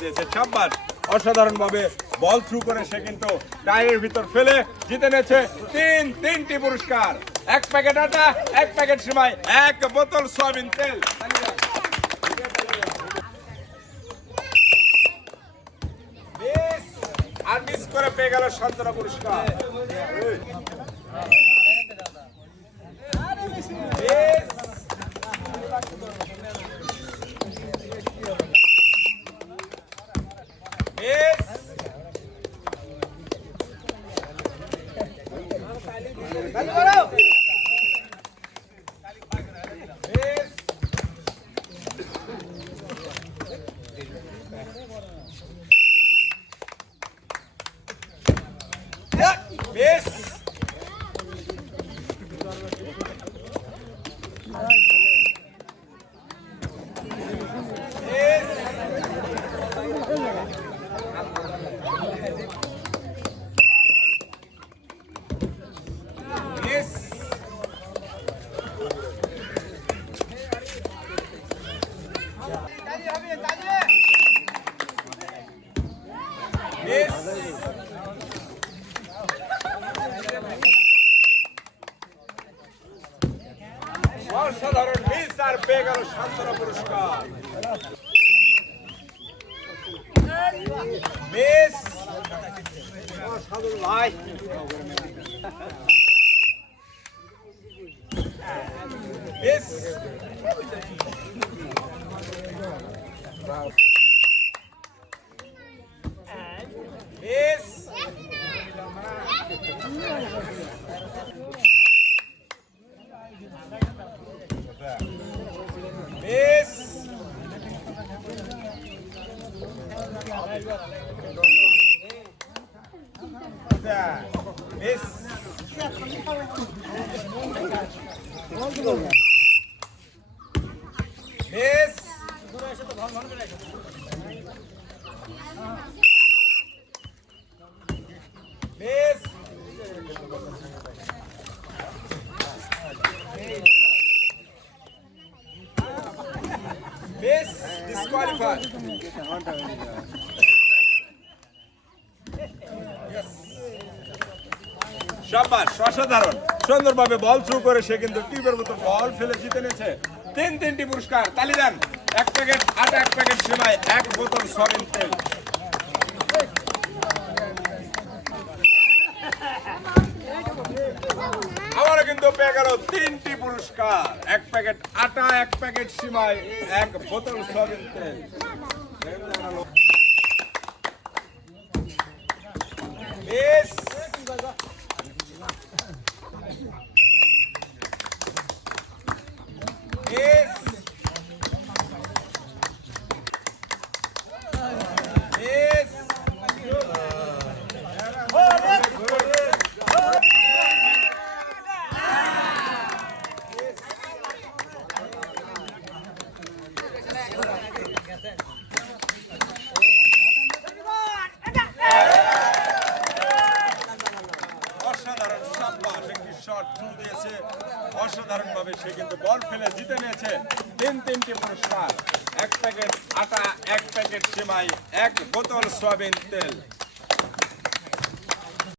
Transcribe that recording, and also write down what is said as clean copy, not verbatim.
দিয়েছে। শাবাশ, অসাধারণ ভাবে বল থ্রু করে সে কিন্তু টায়ারের ভিতর ফেলে জিতে নিয়েছে তিনটি পুরস্কার। 1 প্যাকেট আটা, 1 প্যাকেট সিমাই, 1 বোতল সয়াবিন তেল। আর মিস করে পেয়ে গেল সান্ত্বনা পুরস্কার। অসাধারণ মিস আর পেয়ে গেল সান্ত্বনা পুরস্কার। মিস ভাই মিস disqualified. শাবাশ, অসাধারণ সুন্দরভাবে বল থ্রু করে সে কিন্তু টিউবের মতো বল ফেলে জিতে নিয়েছে তিনটি পুরস্কার। তালি দেন। 1 প্যাকেট আটা, 1 প্যাকেট সিমাই, 1 বোতল সয়াবিন তেল। আবারও কিন্তু পেয়ে গেল 3টি পুরস্কার। 1 প্যাকেট আটা, 1 প্যাকেট সিমাই, 1 বোতল সয়াবিন তেল। মিস অসাধারণ ভাবে সে কিন্তু বল ফেলে জিতে নিয়েছে তিনটি পুরস্কার। 1 প্যাকেট আটা, 1 প্যাকেট সিমাই, 1 বোতল সয়াবিন তেল।